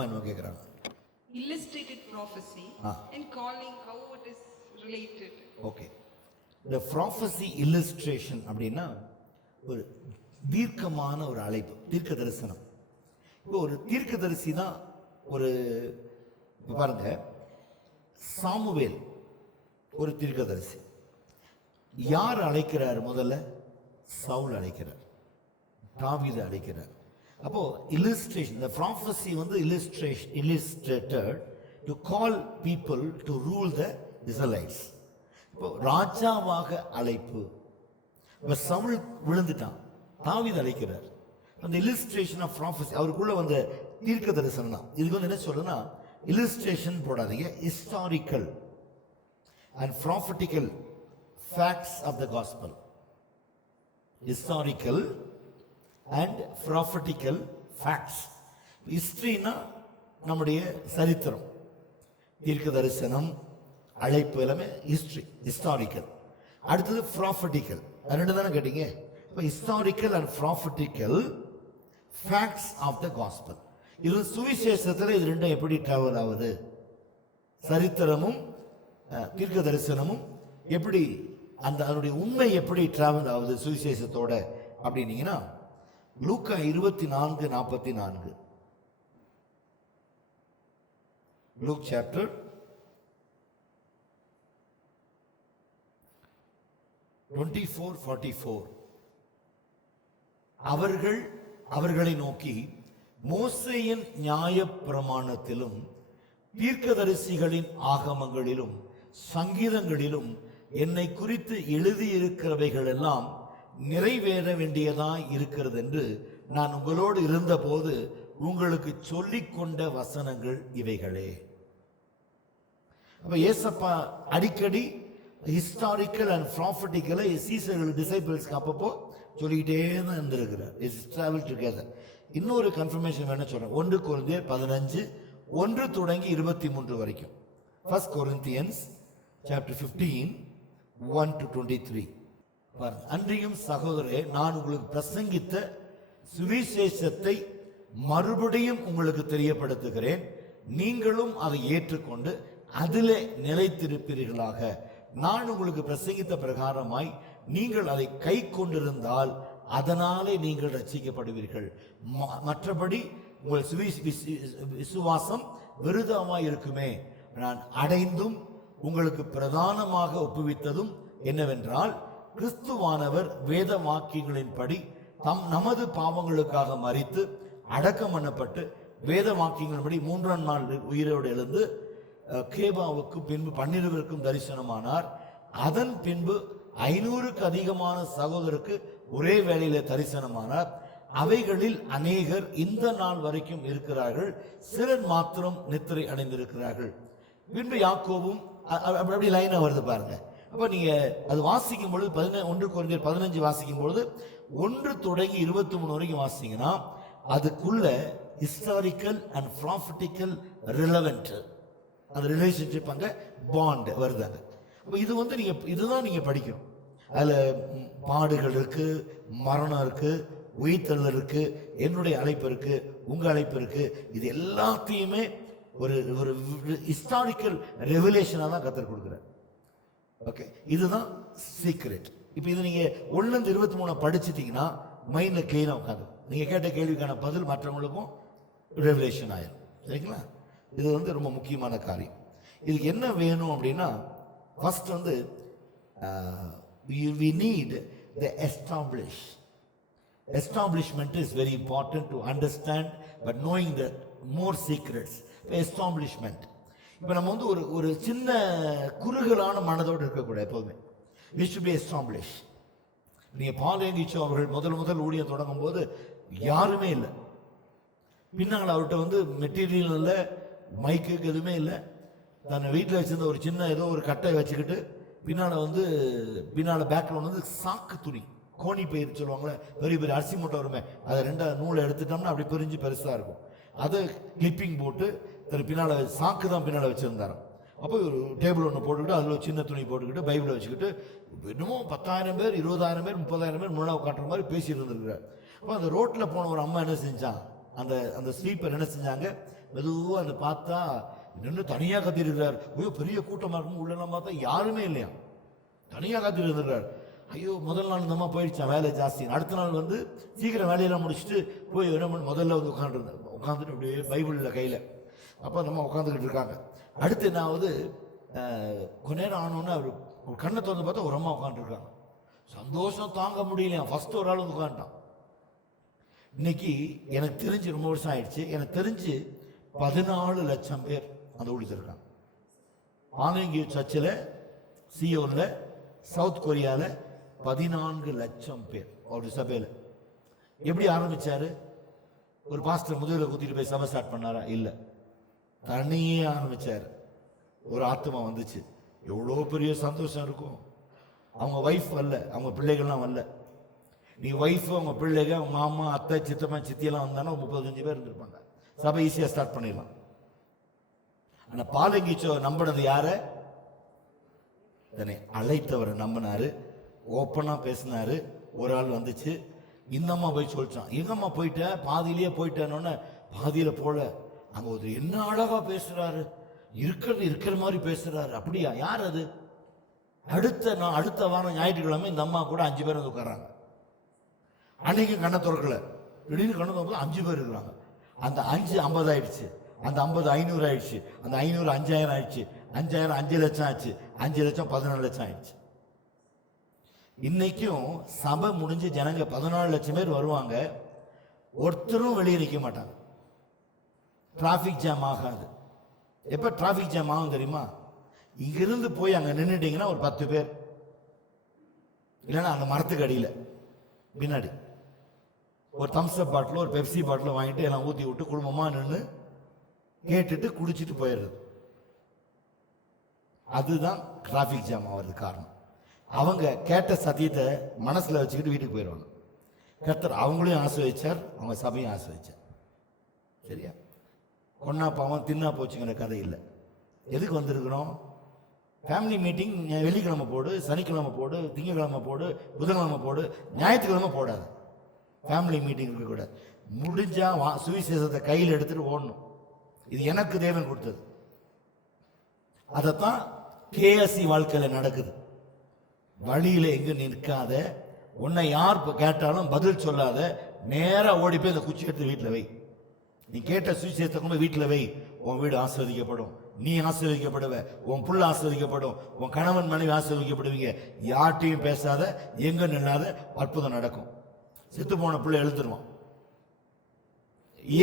அம்மா என்ன கேட்குறாங்க? Illustrated prophecy and calling how it is related. Okay, இந்த ப்ராஃபஸி இல்லஸ்ட்ரேஷன் அப்படின்னா ஒரு தீர்க்கமான ஒரு அழைப்பு, தீர்க்க தரிசனம். இப்போ ஒரு தீர்க்கதரிசி தான் ஒரு, பாருங்க, சாமுவேல் ஒரு தீர்க்கதரிசி. யார் அழைக்கிறார்? முதல்ல சவுல் அழைக்கிறார், தாவீது அழைக்கிறார். அப்போ illustration, the prophecy வந்து illustrated to call people to rule the Israelites. இப்போ ராஜாவாக அழைப்பு. இப்போ சவுல் விழுந்துட்டான், தாவீது அழைக்கிறார். அந்த illustration of prophecy அவருக்குள்ள வந்த தீர்க்க தரிசனம் தான். இதுக்கு வந்து என்ன சொல்றேன்னா, illustration போடாதீங்க, historical and prophetical facts of the gospel. Historical and prophetical facts. ஹிஸ்டரினா நம்முடைய சரித்திரம், தீர்க்க தரிசனம், அழைப்பு எல்லாமே ஹிஸ்டரி, ஹிஸ்டாரிக்கல். அடுத்தது ப்ராஃபட்டிக்கல். ரெண்டு தானே கேட்டீங்க. இப்போ historical and prophetical facts of the gospel. இது சுவிசேஷத்தில் இது ரெண்டும் எப்படி டிராவல் ஆகுது? சரித்திரமும் தீர்க்க தரிசனமும் எப்படி, அந்த அதனுடைய உண்மை எப்படி டிராவல் ஆகுது சுவிசேஷத்தோட அப்படின்னீங்கன்னா, லூக்கா 24:44. Luke chapter 24:44. அவர்களை நோக்கி, மோசேயின் நியாயப்பிரமாணத்திலும் தீர்க்கதரிசிகளின் ஆகமங்களிலும் சங்கீதங்களிலும் என்னை குறித்து எழுதியிருக்கிறவைகள் எல்லாம் நிறைவேற வேண்டியதாய் இருக்கிறது என்று நான் உங்களோடு இருந்தபோது உங்களுக்கு சொல்லிக் கொண்ட வசனங்கள் இவைகளே. அப்ப ஏசப்பா அடிக்கடி ஹிஸ்டாரிக்கல் அண்ட் ப்ராஃபட்டிக்கலை சீசர்கள் டிசைபிள்ஸ்க்கு அப்பப்போ சொல்லிக்கிட்டே தான் இருந்திருக்கிறார். It's travel together. இன்னொரு கன்ஃபர்மேஷன் வேணும் சொல்றேன். 1 கொரிந்தியர் 15:1 தொடங்கி 23 வரைக்கும். 1 Corinthians chapter 15:1-23. அன்றியும் சகோதரரே, நான் உங்களுக்கு பிரசங்கித்த சுவிசேஷத்தை மறுபடியும் உங்களுக்கு தெரியப்படுத்துகிறேன். நீங்களும் அதை ஏற்றுக்கொண்டு அதிலே நிலைத்திருப்பீர்களாக. நான் உங்களுக்கு பிரசங்கித்த பிரகாரமாய் நீங்கள் அதை கை கொண்டிருந்தால் அதனாலே நீங்கள் ரட்சிக்கப்படுவீர்கள். மற்றபடி உங்கள் விசுவாசம் விருதமாய் இருக்குமே. நான் அடைந்தும் உங்களுக்கு பிரதானமாக ஒப்புவித்ததும் என்னவென்றால், கிறிஸ்துவானவர் வேத வாக்கியங்களின்படி நமது பாவங்களுக்காக மரித்து அடக்கம் பண்ணப்பட்டு வேத வாக்கியங்களின்படி 3ஆம் நாள் உயிரோடு எழுந்து கேபாவுக்கு பின்பு 12 தரிசனமானார். அதன் பின்பு 500க்கு அதிகமான சகோதரருக்கு ஒரே வேளையில தரிசனமானார். அவைகளில் அநேகர் இந்த நாள் வரைக்கும் இருக்கிறார்கள், சிலர் மாத்திரம் நித்திரை அடைந்திருக்கிறார்கள். பின்பு யாக்கோபும், அப்படி லைனா வருது பாருங்க. அப்ப நீங்க அது வாசிக்கும் பொழுது 1 கொரிந்தியர் 15 வாசிக்கும் பொழுது 1 தொடங்கி 23 வரைக்கும் வாசிங்கன்னா அதுக்குள்ள ஹிஸ்டாரிக்கல் அண்ட் ப்ராஃபட்டிக்கல் ரிலவென்ட் அந்த ரிலேஷன்ஷிப் அங்க பாண்ட் வருதாங்க. அப்ப இது வந்து நீங்க இதுதான் நீங்க படிக்கணும். அதுல பாடுகள் இருக்கு, மரணம் இருக்கு, உயிர்த்தல் இருக்கு, என்னுடைய அழைப்பு இருக்கு, உங்க அழைப்பு இருக்கு. இது எல்லாத்தையுமே ஒரு ஒரு ஹிஸ்டாரிக்கல் ரெவலேஷனா தான் கத்தர் கொடுக்குறார். ஓகே, இதுதான் சீக்ரெட். இப்போ இது நீங்க 1-23 படிச்சிட்டீங்கன்னா மைண்ட்ல கிளீனா உட்காந்து நீங்க கேட்ட கேள்விக்கான பதில் மற்றவங்களுக்கும் ரெவலேஷன் ஆயிரும். சரிங்களா? இது வந்து ரொம்ப முக்கியமான காரியம். இதுக்கு என்ன வேணும் அப்படின்னா, ஃபர்ஸ்ட் வந்து we need the establishment is very important to understand, but knowing the more secrets. Establishment. இப்போ நம்ம வந்து ஒரு சின்ன குறுகலான மனதோடு இருக்கக்கூடாது. எப்போதுமே we should be established. நீங்க பால் ஏங்கிச்சோ அவர்கள் முதல் ஊழியம் தொடங்கும் போது யாருமே இல்லை. பின்னால் அவர்கிட்ட வந்து மெட்டீரியல் இல்லை, மைக்கு எதுவுமே இல்லை. தன்னை வீட்டில் வச்சிருந்த ஒரு சின்ன ஏதோ ஒரு கட்டை வச்சுக்கிட்டு பின்னால் பேக்ரவுண்ட் வந்து சாக்கு துணி, கோணி பயிர் சொல்லுவாங்களே, பெரிய பெரிய அரிசி மூட்டை வருமே, அதை 2 நூலை எடுத்துட்டோம்னா அப்படி பிரிஞ்சு பெருசாக இருக்கும். அதை கிளிப்பிங் போட்டு பின்னால் சாக்கு தான் பின்னால் வச்சுருந்தாரு. அப்போ ஒரு டேபிள் ஒன்று போட்டுக்கிட்டு அதில் ஒரு சின்ன துணி போட்டுக்கிட்டு பைபிளை வச்சுக்கிட்டு இன்னமும் 10,000 பேர் 20,000 பேர் 30,000 பேர் முன்னாடி காட்டுற மாதிரி பேசிட்டு இருந்திருக்கிறார். அப்போ அந்த ரோட்டில் போன ஒரு அம்மா என்ன செஞ்சான், அந்த ஸ்லீப்பர் என்ன செஞ்சாங்க, மெதுவா அதை பார்த்தா நின்று தனியா கத்திருக்கிறார். ஐயோ பெரிய கூட்டமா இருக்கும். உள்ளெல்லாம் பார்த்தா யாருமே இல்லையா, தனியா கத்திட்டு இருக்கிறார். ஐயோ முதல் நாள் இந்த அம்மா போயிடுச்சான், வேலை ஜாஸ்தி. அடுத்த நாள் வந்து சீக்கிரம் வேலையெல்லாம் முடிச்சுட்டு போய் என்ன பண்ண, முதல்ல வந்து உட்காந்துட்டு அப்படியே பைபிளில் கையில். அப்போ நம்ம உட்காந்துக்கிட்டு இருக்காங்க. அடுத்து என்ன ஆகுது, கொஞ்ச நேரம் ஆனோன்னு அவர் கண்ணை திறந்து பார்த்தா ஒரு அம்மா உட்காந்துருக்காங்க. சந்தோஷம் தாங்க முடியலையா. ஃபர்ஸ்ட் ஒரு ஆள் வந்து உட்காந்துட்டான். இன்னைக்கு எனக்கு தெரிஞ்சு ரொம்ப வருஷம் ஆயிடுச்சு, எனக்கு தெரிஞ்சு 14 லட்சம் பேர் அந்த ஊழியத்திருக்காங்க. ஆன்லைன் சர்ச்சில், சியோன்ல, சவுத் கொரியாவில் 14 லட்சம் பேர் அவருடைய சபையில். எப்படி ஆரம்பிச்சாரு? ஒரு பாஸ்டர் முதல்ல குத்திட்டு போய் சபை ஸ்டார்ட் பண்ணாரா? இல்லை, தனியே ஆரம்பிச்சாரு. ஒரு ஆத்மா வந்துச்சு. எவ்வளோ பெரிய சந்தோஷம் இருக்கும். அவங்க ஒய்ஃப் வரல, அவங்க பிள்ளைகள்லாம் வரல. நீ ஒய்ஃப், அவங்க பிள்ளைங்க, அவங்க மாமா, அத்தை, சித்தம்மா, சித்தியெல்லாம் வந்தானா 35 பேர் இருந்திருப்பாங்க. சபை ஈஸியாக ஸ்டார்ட் பண்ணிடலாம். ஆனால் பாலங்கிச்சோ நம்பினது யார? தன்னை அழைத்தவரை நம்பினாரு. ஓப்பனா பேசினாரு. ஒரு ஆள் வந்துச்சு, இந்த அம்மா போய் சொல்லிச்சான், எங்கம்மா போயிட்ட, பாதியிலேயே போயிட்டேன்னு. பாதியில போல, அங்க ஒரு என்ன அழகா பேசுறாரு, இருக்கிற மாதிரி பேசுறாரு. அப்படியா? யார் அது? அடுத்த வாரம் ஞாயிற்றுக்கிழமை இந்த அம்மா கூட 5 பேர் வந்து உட்கார்றாங்க. அன்னைக்கு கண்ணை திறக்கல, திடீர்னு கண்ணை திறக்கல, 5 பேர் இருக்கிறாங்க. அந்த 5 50 ஆயிடுச்சு, அந்த 50 500 ஆயிடுச்சு, அந்த 500 5000 ஆயிடுச்சு, 5000 5 லட்சம் ஆச்சு, 5 லட்சம் 14 லட்சம் ஆயிடுச்சு. இன்னைக்கும் சபை முடிஞ்சு ஜனங்க 14 லட்சம் பேர் வருவாங்க. ஒருத்தரும் வெளியே நிற்க மாட்டாங்க. டிராபிக் ஜாம் ஆகாது. எப்ப டிராபிக் ஜாம் ஆகும் தெரியுமா? இங்கிருந்து போய் அங்க நின்றுட்டீங்கன்னா ஒரு 10 பேர், இல்லைன்னா அந்த மரத்துக்கு அடியில் பின்னாடி ஒரு தம்ஸ்அப் பாட்டில், ஒரு பெப்சி பாட்டில் வாங்கிட்டு எல்லாம் ஊற்றி விட்டு குடும்பமா நின்று கேட்டுட்டு குடிச்சிட்டு போயிடுறது. அதுதான் டிராபிக் ஜாம் ஆகிறது காரணம். அவங்க கேட்ட சத்தியத்தை மனசுல வச்சுக்கிட்டு வீட்டுக்கு போயிடுவாங்க. கர்த்தர் அவங்களையும் ஆசீர்வதிச்சார், அவங்க சபையும் ஆசீர்வதிச்சார். சரியா? கொன்னா பாவம் தின்னா போச்சுங்கிற கதை இல்லை. எதுக்கு வந்திருக்கிறோம்? ஃபேமிலி மீட்டிங் வெள்ளிக்கிழமை போடு, சனிக்கிழமை போடு, திங்கக்கிழமை போடு, புதன்கிழமை போடு, ஞாயிற்றுக்கிழமை போடாது. ஃபேமிலி மீட்டிங் இருக்கக்கூடாது. முடிஞ்சா சுவிசேஷத்தை கையில் எடுத்துட்டு ஓடணும். இது எனக்கு தேவன் கொடுத்தது. அதைத்தான் கேஎஸ்சி வாழ்க்கையில் நடக்குது. வழியில எங்க நிற்காத, உன்னை யார் கேட்டாலும் பதில் சொல்லாத, நேரா ஓடி போய் அந்த குச்சி எடுத்து வீட்டில் வை. நீ கேட்ட சுவிசேஷத்தை கொண்டு வீட்டில் வை. உன் வீடு ஆசீர்வதிக்கப்படும், நீ ஆசீர்வதிக்கப்படுவ, உன் புள்ள ஆசீர்வதிக்கப்படும், உன் கணவன் மனைவி ஆசீர்வதிக்கப்படுவீங்க. யார்ட்டையும் பேசாத, எங்க நின்னாத, அற்புதம் நடக்கும். செத்து போன பிள்ளை எழுத்துருவான்.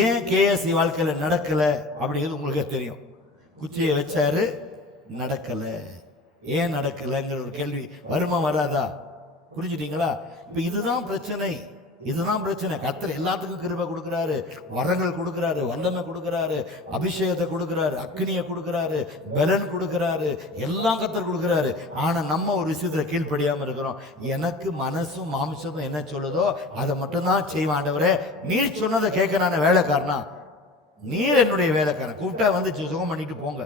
ஏன் கேஎஸ்சி வாழ்க்கையில நடக்கல அப்படிங்கிறது உங்களுக்கே தெரியும். குச்சியை வச்சாரு, நடக்கல. ஏன் நடக்கலங்கிற ஒரு கேள்வி வருமா வராதா? புரிஞ்சுட்டீங்களா? இப்ப இதுதான் பிரச்சனை, இதுதான் பிரச்சனை. கர்த்தர் எல்லாத்துக்கும் கிருபை கொடுக்கிறாரு, வரங்கள் கொடுக்கிறாரு, வல்லமை கொடுக்கிறாரு, அபிஷேகத்தை கொடுக்கிறாரு, அக்னியை கொடுக்கிறாரு, பலன் கொடுக்கிறாரு, எல்லாம் கர்த்தர் கொடுக்கிறாரு. ஆனா நம்ம ஒரு விஷயத்துல கீழ்ப்படியாம இருக்கிறோம். எனக்கு மனசும் மாமிசமும் என்ன சொல்லுதோ அதை மட்டும்தான் செய்வேன். ஆண்டவரே, நீர் சொன்னதை கேட்க நான் வேலைக்காரனா? நீர் என்னுடைய வேலைக்காரன். கூப்பிட்டா வந்து சுகம் பண்ணிட்டு போங்க,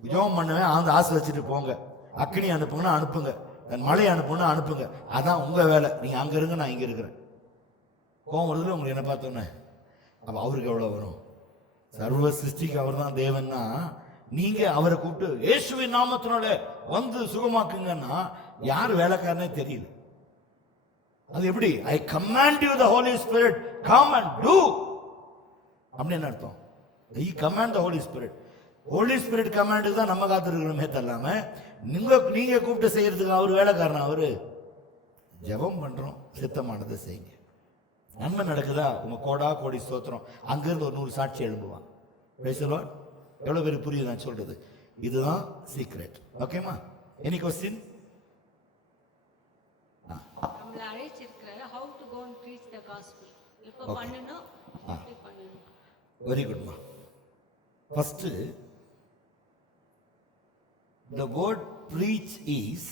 ஜெபம் பண்ணுவேன், அந்த ஆசை வச்சுட்டு போங்க. அக்னி அனுப்புங்கன்னா அனுப்புங்க, தன் மழை அனுப்புன்னா அனுப்புங்க. அதான் உங்க வேலை. நீங்க அங்க இருங்க, நான் இங்க இருக்கிறேன். கோவம் வருதுல உங்களுக்கு என்ன பார்த்தோன்னே? அப்ப அவருக்கு எவ்வளவு வரும்? சர்வ சிருஷ்டிக்கு அவர் தான் தேவன்னா, நீங்க அவரை கூப்பிட்டு இயேசுவின் நாமத்தினால வந்து சுகமாக்குங்கன்னா யார் வேலைக்காரனே தெரியல. அது எப்படி? I command you the holy spirit come and do அப்படின்னு அர்த்தம். I command the holy spirit. Holy spirit கமாண்டுக்கு தான் நம்ம காத்திருக்கணுமே தள்ளாம நீங்க கூப்பிட்டு செய்யறதுக்கு அவர் வேலைக்காரன். அவரு ஜெபம் பண்றோம், சித்தமானதை செய்யுங்க. நன்மை நடக்குதா? உங்க கோடா கோடி ஸ்தோத்திரம். அங்கிருந்து ஒரு 100 சாட்சி எழும்புவான். எவ்வளவு பேர் புரியுது நான் சொல்றது? இதுதான் சீக்ரெட். ஓகேமா? Any question? நம்மள அழைச்சிருக்கிறாரு, how to go and preach the gospel. இப்ப பண்ணனும், இப்படி பண்ணனும். வெரி குட்மா. First, the word preach is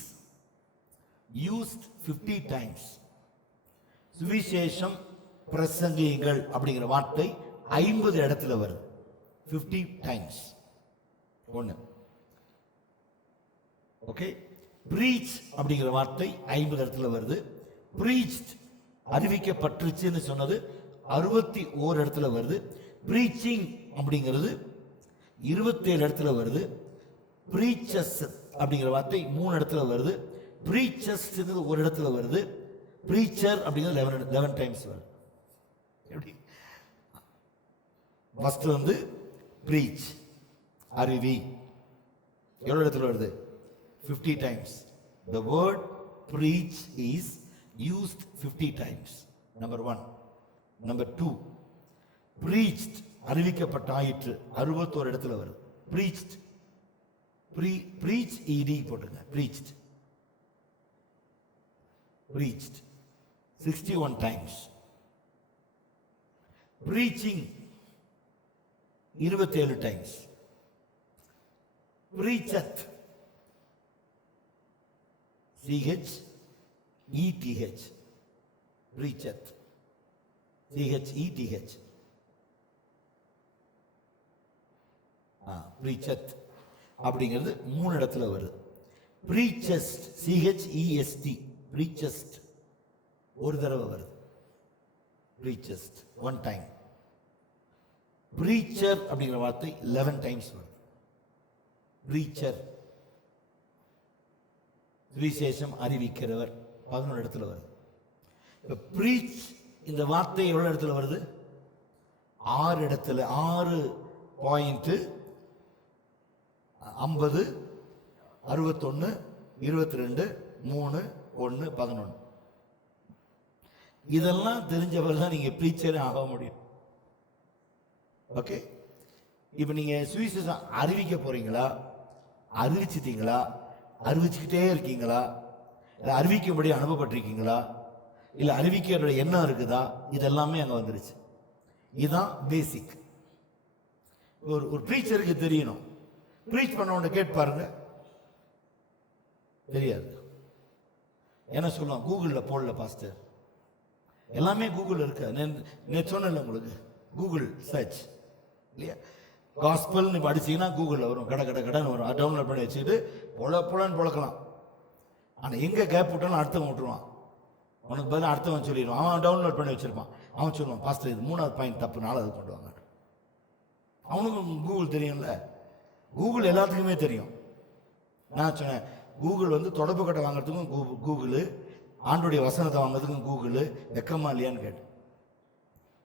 used 50 times. சுவிசேஷம் பிரசங்கியுங்கள் அப்படிங்கிற வார்த்தை 50 இடத்துல வருது. 50 times. ஒன்று. ஓகே. பிரீச் அப்படிங்கிற வார்த்தை 50 இடத்துல வருது. பிரீச்ட் அறிவிக்கப்பட்டுச்சுன்னு சொன்னது 61 இடத்துல வருது. ப்ரீச்சிங் அப்படிங்கிறது 27 இடத்துல வருது. ப்ரீச்சஸ் அப்படிங்கிற வார்த்தை 3 இடத்துல வருது. ப்ரீச்சஸ் ஒரு இடத்துல வருது. ப்ரீச்சர் அப்படிங்கிறது 11 டைம்ஸ் வருது. எப்படி? ஃபர்ஸ்ட் வந்து ப்ரீச், அறிவி, எவ்வளவு இடத்துல வருது? 50 times. The word preach is used 50 times. Number 1. Number 2, preached, அறிவிக்கப்பட்டாயிற்று, 61 இடத்துல வருது. preached, preach ed போட்டுங்க. preached, preached 61 times. preaching 27 times. preacheth, CHETH, preacheth, CHETH, preacheth அப்படிங்கிறது 3 இடத்துல வருது. preachest, CHEST, preachest ஒரு தடவை வருது. preachest one time. preacher அப்படிங்கிற வார்த்தை 11 times வருது. preacher, விசேஷம் அறிவிக்கிறவர், 11 இடத்துல வருது. இப்ப preach இந்த வார்த்தை எவ்வளவு இடத்துல வருது? 6 இடத்துல. 6 பாயிண்ட் 50, 61, 22, 3, 1, 11. இதெல்லாம் தெரிஞ்சவர் தான் நீங்க பிரீச்சரே ஆக முடியும். ஓகே, இப்ப நீங்க சுவிசேஷம் அறிவிக்க போறீங்களா? அறிவிச்சிட்டீங்களா? அறிவிச்சுக்கிட்டே இருக்கீங்களா? இல்லை அறிவிக்கும்படி அனுப்பப்பட்டிருக்கீங்களா? இல்லை அறிவிக்கிற எண்ணம் இருக்குதா? இதெல்லாமே அங்கே வந்துருச்சு. இதுதான் பேசிக். ஒரு ப்ரீச்சருக்கு தெரியணும். ப்ரீச் பண்ண கேட்டு பாருங்க, தெரியாது. என்ன சொல்லலாம்? கூகுளில் போடல பாஸ்டர், எல்லாமே கூகுள் இருக்கு. நேற்று சொன்னேன்ல உங்களுக்கு, கூகுள் சர்ச் இல்லையா? காஸ்பல் நீ படிச்சீங்கன்னா கூகுளில் வரும், கடைன்னு வரும். டவுன்லோட் பண்ணி வச்சுட்டு பொழன்னு பொழக்கலாம். ஆனால் எங்கே கேப் விட்டாலும் அடுத்தவன் விட்டுருவான். உனக்கு பதிலாக அடுத்தவன் சொல்லிடுவான். அவன் டவுன்லோட் பண்ணி வச்சிருப்பான். அவன் சொல்லுவான், பாஸ்டர் இது 3வது பாயிண்ட் தப்பு, 4வது கொண்டு வாங்க. அவனுக்கும் கூகுள் தெரியும்ல. கூகுள் எல்லாத்துக்குமே தெரியும். நான் சொன்னேன், கூகுள் வந்து தொடர்பு கட்டை வாங்குறதுக்கும் கூகுள், ஆண்டுடைய வசனத்தை வாங்குறதுக்கும் கூகுள். வெக்கமா இல்லையான்னு கேட்டேன்.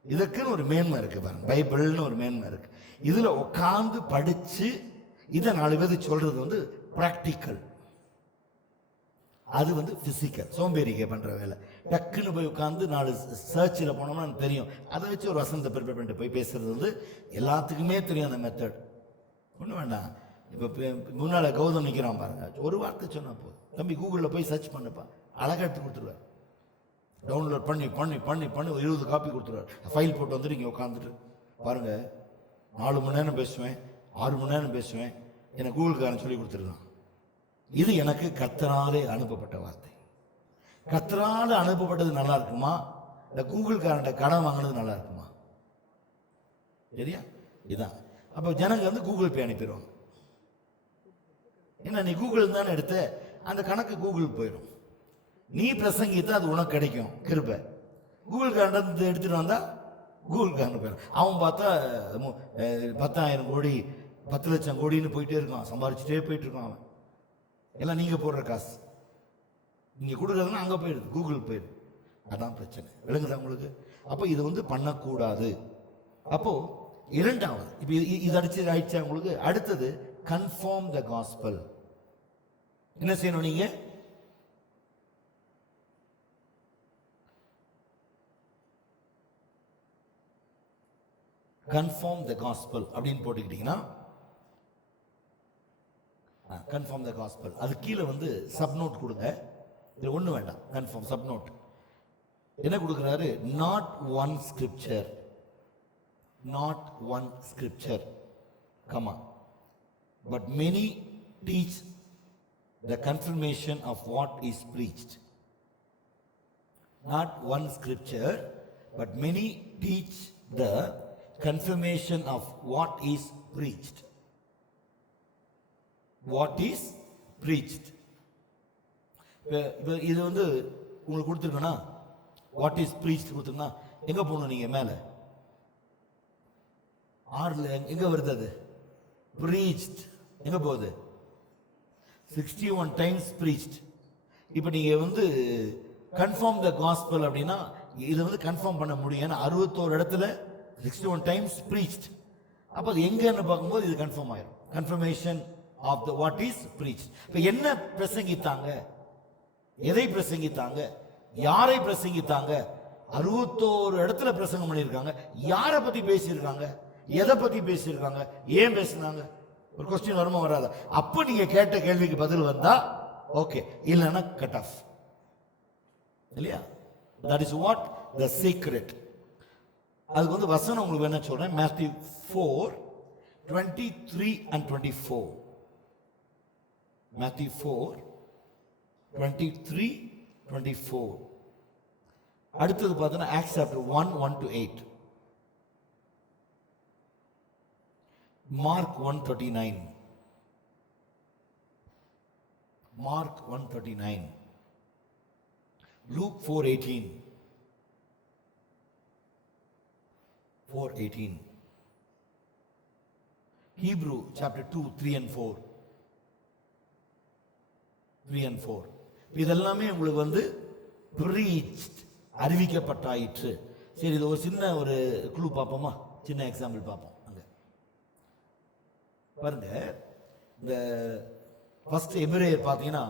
இதுக்குன்னு ஒரு மேன்மை இருக்கு பாருங்க, பைபிள்னு ஒரு மேன்மை இருக்கு. இதுல உட்காந்து படிச்சு இதை 4 பேருக்கு சொல்றது வந்து பிராக்டிக்கல். அது வந்து பிசிக்கல், சோம்பேறிக்கை பண்ற வேலை. டக்குன்னு போய் உட்காந்து 4 சர்ச்சில் போனோம்னா தெரியும். அதை வச்சு ஒரு வசனத்தை ப்ரிப்பேர் பண்ணிட்டு போய் பேசுறது வந்து எல்லாத்துக்குமே தெரியும் அந்த மெத்தட். ஒன்றும் வேண்டாம். இப்போ முன்னால் கௌதம் நிற்கிறான் பாருங்க, ஒரு வார்த்தை சொன்னா போதும், தம்பி கூகுளில் போய் சர்ச் பண்ணப்பா, அழகாக எடுத்து கொடுத்துருவார். டவுன்லோட் பண்ணி பண்ணி பண்ணி பண்ணி 20 காப்பி கொடுத்துருவார். ஃபைல் போட்டு வந்துட்டு இங்கே உட்காந்துட்டு பாருங்க, 4 மணி நேரம் பேசுவேன், 6 மணி நேரம் பேசுவேன், எனக்கு கூகுள்காரன் சொல்லி கொடுத்துருக்கான். இது எனக்கு கர்த்தராலே அனுப்பப்பட்ட வார்த்தை. கர்த்தரால அனுப்பப்பட்டது நல்லா இருக்குமா, இல்லை கூகுள்காரன்ட்ட கடன் வாங்கினது நல்லா இருக்குமா? சரியா? இதுதான். அப்போ ஜனங்க வந்து கூகுள் பே அனுப்பிடுவாங்க. ஏன்னா நீ கூகுள் தானே எடுத்த, அந்த கணக்கு கூகுள் போயிடும். நீ பிரசங்கித்தா அது உனக்கு கிடைக்கும் கிருபை. கூகுள்காரன் எடுத்துட்டு வந்தா கூகுள்காரன் போயிடும். அவன் பார்த்தா 10,000 கோடி 10 லட்சம் கோடின்னு போயிட்டே இருக்கான், சம்பாரிச்சுட்டே போயிட்டு இருக்கான். அவன் எல்லாம் நீங்க போடுற காசு, நீங்க கொடுக்குறதுன்னா அங்கே போயிடுது, கூகுள் போயிடுது. அதான் பிரச்சனை. விளங்குதா உங்களுக்கு? அப்போ இது வந்து பண்ணக்கூடாது. அப்போ இரண்டாவது, இப்போ இது ஆயிடுச்சா உங்களுக்கு? அடுத்தது கன்ஃபார்ம் த காஸ்பல். என்ன செய்யணும் நீங்க? கன்ஃபார்ம் த காஸ்பல் அப்படின்னு போட்டுக்கிட்டீங்கன்னா, கன்ஃபார்ம் த காஸ்பல், அது கீழே வந்து சப்நோட் கொடுங்க. இது ஒண்ணு வேண்டாம், கன்ஃபார்ம் சப்நோட். என்ன கொடுக்குறாரு? Not one scripture, not one scripture, comma, but many teach the confirmation of what is preached. Not one scripture, but many teach the confirmation of what is preached. What is preached. இது வந்து உங்களுக்கு கொடுத்துருக்கனா, what is preached கொடுத்துருக்கனா, எங்க போகணும் நீங்க? மேலே 6ல எங்க வருது அது? preached எங்க போகுது? 61 times preached. இப்போ நீங்க வந்து கன்ஃபார்ம் த காஸ்பல் அப்படின்னா இது வந்து கன்ஃபார்ம் பண்ண முடியும். ஏன்னா 61 இடத்துல 61 times preached. அப்போ அது எங்கன்னு பார்க்கும்போது இது கன்ஃபார்ம் ஆயிடும். Confirmation of the what is preached. இப்போ என்ன பிரசங்கித்தாங்க, எதை பிரசங்கித்தாங்க, யாரை பிரசங்கித்தாங்க? 61 இடத்துல பிரசங்கம் பண்ணியிருக்காங்க. யாரை பத்தி பேசியிருக்காங்க, எதை பத்தி பேசியிருக்காங்க, ஏன் பேசினாங்க? ஒரு கொஸ்டின் வருமா வராதா? அப்ப நீங்க கேட்ட கேள்விக்கு பதில் வந்தா ஓகே, இல்லைன்னா கட் ஆஃப் இல்லையா? That is what the secret. அதுக்கு வந்து வசனம் உங்களுக்கு என்ன சொல்றேன், மேத்யூ 4:23 and 24. மேத்யூ 4:23, 24. அடுத்தது பார்த்தீங்கன்னா Acts chapter 1:1-8. Mark 1:39. Mark 1:39. Luke 4:18. 4:18. Hebrew chapter 2, 3 and 4. 3 and 4. இதெல்லாமே உங்களுக்கு வந்து preached, அறிவிக்கப்பட்டாயிற்று. சரி, இது ஒரு சின்ன ஒரு க்ளூ பார்ப்போமா? சின்ன எக்ஸாம்பிள் பார்ப்போம். அங்க பாருங்க, இந்த ஃபர்ஸ்ட் எபிரேயர் பார்த்தீங்கன்னா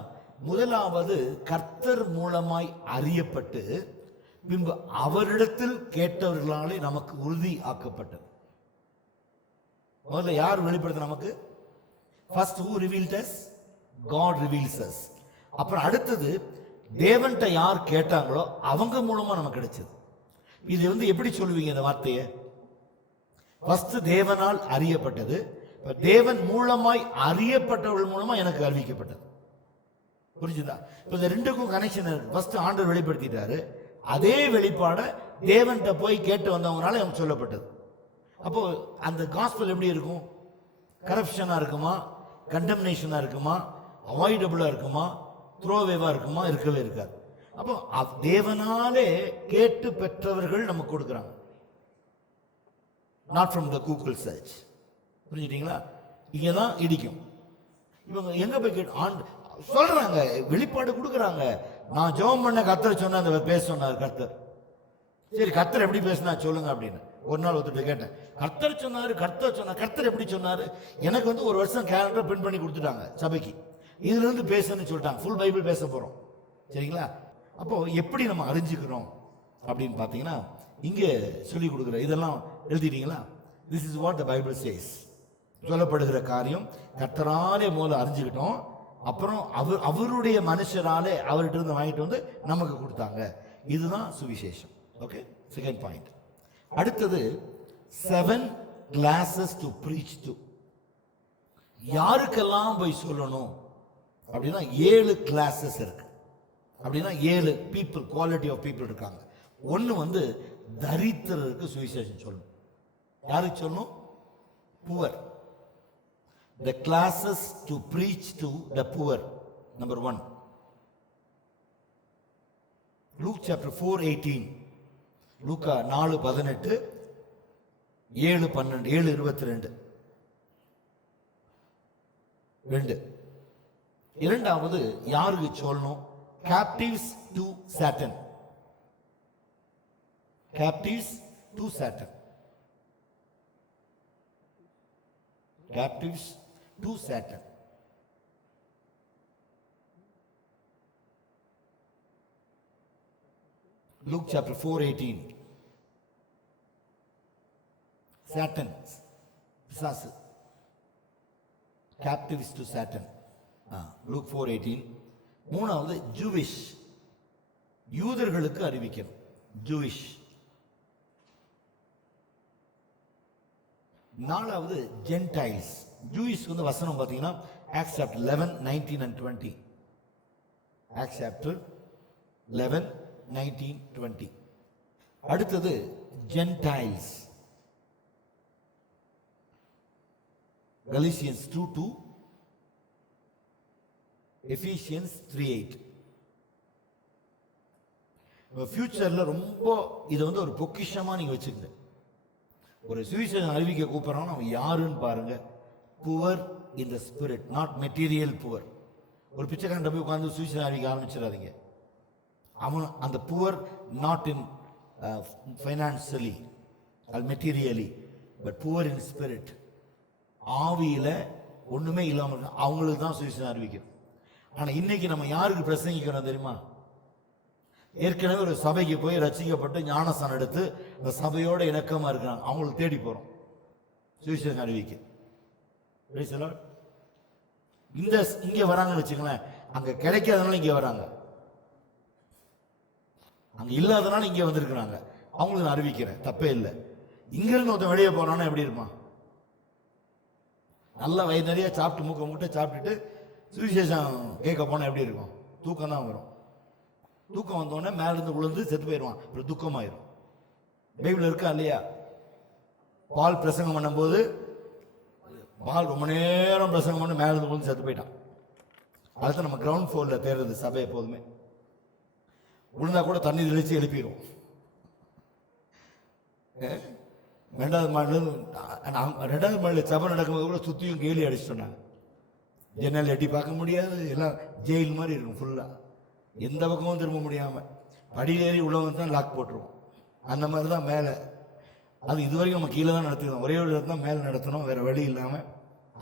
முதலாவது கர்த்தர் மூலமாய் அறியப்பட்டு பின்பு அவரிடத்தில் கேட்டவர்களாலே நமக்கு உறுதி ஆக்கப்பட்டது. முதல்ல யார் வெளிப்படுத்த நமக்கு? First who revealed us? God reveals us. அப்புறம் அடுத்தது தேவன்ட்ட யார் கேட்டாங்களோ அவங்க மூலமா நமக்கு கிடைச்சது. இது வந்து எப்படி சொல்லுவீங்க இந்த வார்த்தையை? ஃபர்ஸ்ட் தேவனால் அறியப்பட்டது, தேவன் மூலமாய் அறியப்பட்டவர்கள் மூலமா எனக்கு அறிவிக்கப்பட்டது. புரிஞ்சுதா? இப்ப இந்த ரெண்டுக்கும் கனெக்ஷன் இருக்கு. ஃபர்ஸ்ட் ஆண்டவர் வெளிப்படுத்திட்டாரு, அதே வெளிப்பாட தேவன்ட்ட போய் கேட்டு வந்தவங்கனால எனக்கு சொல்லப்பட்டது. அப்போ அந்த காஸ்பல் எப்படி இருக்கும்? கரப்ஷனா இருக்குமா, கண்டம்னேஷனா இருக்குமா, அவாய்டபிளா இருக்குமா, த்ரோவேவா இருக்குமா? இருக்கவே இருக்காது. அப்போ தேவனாலே கேட்டு பெற்றவர்கள் நமக்கு கொடுக்குறாங்க, not from the Google search. புரிஞ்சுட்டீங்களா? இங்கே தான் இடிக்கும். இவங்க எங்க போய் கேட்டு சொல்றாங்க, வெளிப்பாடு கொடுக்குறாங்க. நான் ஜெபம் பண்ண கர்த்தர் சொன்ன அந்த பேச சொன்னார் கர்த்தர். சரி, கர்த்தர் எப்படி பேசினா சொல்லுங்க அப்படின்னு ஒரு நாள் ஒருத்தர் கேட்டேன். கர்த்தர் சொன்னாரு, கர்த்தர் சொன்னார், கர்த்தர் எப்படி சொன்னாரு? எனக்கு வந்து ஒரு வருஷம் கேலண்டர் பிரிண்ட் பண்ணி கொடுத்துட்டாங்க சபைக்கு. இதுல இருந்து பேசுன்னு சொல்லிட்டாங்க. ஃபுல் பைபிள் பேச போறோம். சரிங்களா? அப்போ எப்படி நம்ம அறிஞ்சுக்கிறோம் அப்படின்னு பார்த்தீங்கன்னா இங்கே சொல்லி கொடுக்குற இதெல்லாம் எழுதிட்டீங்களா? This is what the Bible says. சொல்லப்படுகிற காரியம் கர்த்தராலே முதல்ல அறிஞ்சுக்கிட்டோம், அப்புறம் அவருடைய மனுஷராலே அவர்கிட்ட இருந்து வாங்கிட்டு வந்து நமக்கு கொடுத்தாங்க. இதுதான் சுவிசேஷம். Okay, second point. அடுத்தது 7 classes to preach to. யாருக்கெல்லாம் போய் சொல்லணும் அப்படின்னா 7 கிளாஸஸ் இருக்கு. அப்படின்னா 7 பீப்புள், குவாலிட்டி ஆஃப் பீப்புள் இருக்காங்க. ஒன்று வந்து தரித்திரருக்கு சுவிசேஷம் சொல்லணும். யாருக்கு சொல்லணும்? Poor. The classes to preach to the poor. Number 1. Luke chapter 4:18. லூக்கா 4:18, 7:12, 7:22. 2. இரண்டாவது யாருக்கு சொல்லணும்? captives to Satan. Captives to Satan. Captives to Satan. Luke chapter 4:18. Satan, பிசாசு. Captives to Satan. Luke 4:18. மூணாவது ஜூவிஷ், யூதர்களுக்கு அறிவிக்கணும். ஜூவிஷ். நாலாவது ஜென்டைல்ஸ். ஜூயிஷ் வந்து வசனம் பார்த்தீங்கன்னா Acts chapter 11, 19 and 20. Acts chapter 11, 19, 20. அடுத்தது ஜென்டைல்ஸ். Galatians 2:2, Ephesians 3:8. ஃபியூச்சர்ல ரொம்ப இதை வந்து ஒரு பொக்கிஷமா நீங்க வச்சுக்கங்க. ஒரு சுவிசேஷம் அறிவிக்க கூப்பிடுறான், அவன் யாருன்னு பாருங்க. Poor in the spirit, not material poor. ஒரு பிச்சைக்காரன் போய் உட்காந்து சுவிசேஷம் அறிவிக்க ஆரம்பிச்சிடாதீங்க. அவன் அந்த புவர் நாட் இன் ஃபைனான்சியலி அது materially, but poor in spirit. ஆவியில ஒண்ணுமே இல்லாமல் அவங்களுக்கு தான் சுவிசேஷம் அறிவிக்கணும். ஆனா இன்னைக்கு நம்ம யாருக்கு பிரசங்கிக்கிறோம் தெரியுமா? ஏற்கனவே ஒரு சபைக்கு போய் ரட்சிக்கப்பட்டு ஞானஸ்தானம் எடுத்து அந்த சபையோட இணக்கமா இருக்கிறாங்க, அவங்களுக்கு தேடி போறோம் சுவிசேஷம் அறிவிக்க. Praise the Lord. இங்க வராங்கன்னு வச்சுங்களேன், அங்க கிடைக்காதனால இங்க வராங்க, அங்க இல்லாதனால இங்க வந்திருக்கிறாங்க. அவங்களுக்கு நான் அறிவிக்கிறேன், தப்பே இல்லை. இங்க இருந்து ஒருத்தன் வெளியே போறான்னா எப்படி இருப்பான்? நல்லா வயிறு நிறைய சாப்பிட்டு மூக்க மூட்டை சாப்பிட்டுட்டு சுவிசேஷம் கேட்க போனா எப்படி இருக்கும்? தூக்கம் தான் வரும். தூக்கம் வந்தோடனே மேலிருந்து விழுந்து செத்து போயிடுவான், அப்புறம் துக்கமாயிரும். பைபிள் இருக்கா இல்லையா? பால் பிரசங்கம் பண்ணும்போது பால் ரொம்ப நேரம் பிரசங்கம் பண்ணி மேலிருந்து விழுந்து செத்து போயிட்டான். அதுதான் நம்ம கிரவுண்ட் ஃப்ளோரில் தேர்றது சபை. எப்போதுமே விழுந்தா கூட தண்ணி தெளிச்சு எழுப்பிடுவோம். ரெண்டாவது மாடியில் சபை நடக்கும்போது கூட சுற்றியும் கேலி அடிச்சு சொன்னாங்க. ஜன்னல் எட்டி பார்க்க முடியாது, எல்லாம் ஜெயில் மாதிரி இருக்கும் ஃபுல்லாக, எந்த பக்கமும் திரும்ப முடியாமல். படியேறி உள்ளவங்க தான் லாக் போட்டுருவோம். அந்த மாதிரி தான் மேலே. அது இது வரைக்கும் நம்ம கீழே தான் நடத்திக்கணும், ஒரே ஒரு இடத்துல தான் மேலே நடத்தணும், வேறு வழி இல்லாமல்.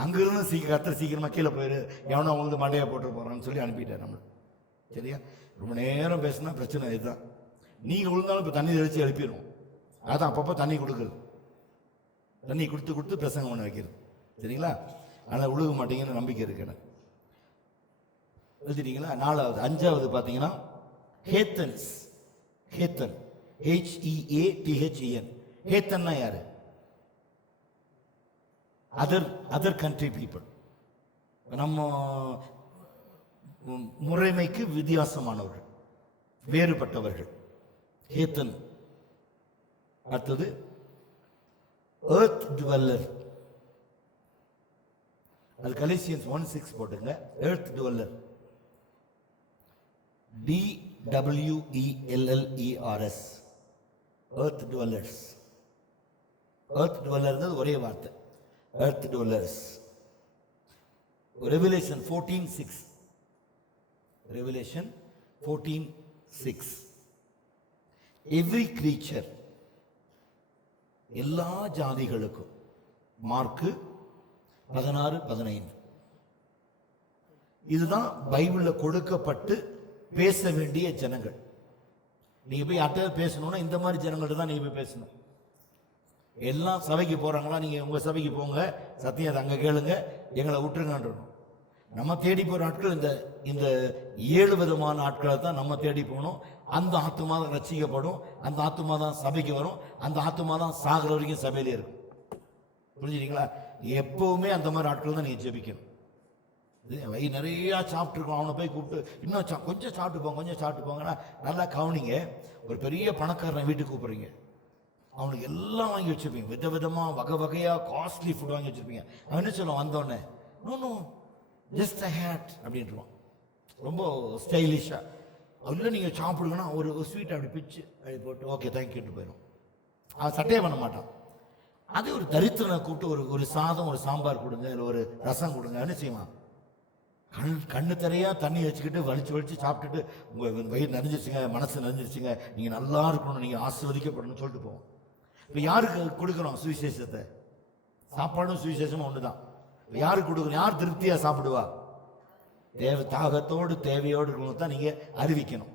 அங்கேருந்து சீக்கிரமாக கீழே போயிடு, எவனோ அவங்க மண்டையாக போட்டு போகிறான்னு சொல்லி அனுப்பிட்டார் நம்மளுக்கு. சரியா? ரொம்ப நேரம் பேசுனா பிரச்சனை இதுதான். நீங்கள் விழுந்தாலும் இப்போ தண்ணி தெளித்து எழுப்பிடுவோம். அதான் அப்பப்போ தண்ணி கொடுக்குறது, தண்ணி கொடுத்து பிரசங்கம் பண்ண வைக்கிறது. சரிங்களா? ஆனால் உழுக மாட்டீங்கன்னு நம்பிக்கை இருக்கு எனக்கு. எழுதிட்டீங்களா? 4வது. 5வது பார்த்தீங்கன்னா ஹேத்தன்ஸ். ஹேத்தன், HEATHEN. ஹேத்தன்னா யாரு? Other country people. நம்ம முறைமைக்கு வித்தியாசமானவர்கள், வேறுபட்டவர்கள், ஹேத்தன். அடுத்தது எர்த் டுவெல்லர். அது கலேசியன்ஸ் 1:6 போட்டுங்க. Earth dweller, DWELLERS, earth dwellers. Earth dweller ஒரே வார்த்தை, earth dwellers. Revelation 14:6, revelation 14:6. Every creature, எல்லா ஜாதிகளுக்கும். மார்க்கு 16:15. இதுதான் பைபிளில் கொடுக்கப்பட்டு பேச வேண்டிய ஜனங்கள். நீங்க போய் யார்கிட்ட பேசணும்னா இந்த மாதிரி ஜனங்கள்ட்ட தான் நீங்க போய் பேசணும். எல்லாம் சபைக்கு போறாங்களா? நீங்க உங்க சபைக்கு போங்க, சத்தியத்தை அங்க கேளுங்க, எங்களை விட்டுருங்கன்றணும். நம்ம தேடி போற ஆட்கள் இந்த 7 விதமான ஆட்களை தான் நம்ம தேடி போகணும். அந்த ஆத்துமா தான் ரட்சிக்கப்படும், அந்த ஆத்துமா தான் சபைக்கு வரும், அந்த ஆத்துமா தான் சாகிற வரைக்கும் சபையிலே இருக்கும். புரிஞ்சுட்டீங்களா? எப்பவுமே அந்த மாதிரி ஆட்கள் தான் நீங்க ஜெபிக்கணும். வயிறு நிறையா சாப்பிட்டுருக்கோம், அவனை போய் கூப்பிட்டு இன்னும் கொஞ்சம் சாப்பிட்டு போங்க, கொஞ்சம் சாப்பிட்டு போங்கன்னா நல்லா கவனிங்க. ஒரு பெரிய பணக்காரனை வீட்டுக்கு கூப்பிட்றீங்க, அவனுக்கு எல்லாம் வாங்கி வச்சுருப்பீங்க, விதவிதமாக வகை வகையாக காஸ்ட்லி ஃபுட் வாங்கி வச்சுருப்பீங்க. அவன் என்ன சொல்லுவான் வந்தோடனே? நோ ஜஸ்ட் அ ஹேட் அப்படின்ட்டுருவான், ரொம்ப ஸ்டைலிஷாக. அதில் நீங்கள் சாப்பிடுங்கன்னா ஒரு ஸ்வீட் அப்படி பிச்சு அப்படி போட்டு ஓகே தேங்க்யூட்டு போயிடும். அவன் சட்டையே பண்ண மாட்டான். அதே ஒரு தரித்திரனை கூப்பிட்டு ஒரு சாதம் ஒரு சாம்பார் கொடுங்க, இல்லை ஒரு ரசம் கொடுங்க, என்ன செய்வான்? கண்ணு தரையா தண்ணி வச்சுக்கிட்டு வலிச்சு சாப்பிட்டுட்டு உங்கள் வயிறு நிறைஞ்சிருச்சுங்க, மனசு நிறைஞ்சிருச்சுங்க, நீங்கள் நல்லா இருக்கணும், நீங்கள் ஆசீர்வதிக்கப்படணும்னு சொல்லிட்டு போவோம். இப்போ யாருக்கு கொடுக்குறோம் சுவிசேஷத்தை? சாப்பாடும் சுவிசேஷமும் ஒன்று தான். இப்போ யாருக்கு கொடுக்குறோம்? யார் திருப்தியாக சாப்பிடுவா? தாகத்தோடு தேவையோடு இருக்கணும் தான் நீங்கள் அறிவிக்கணும்.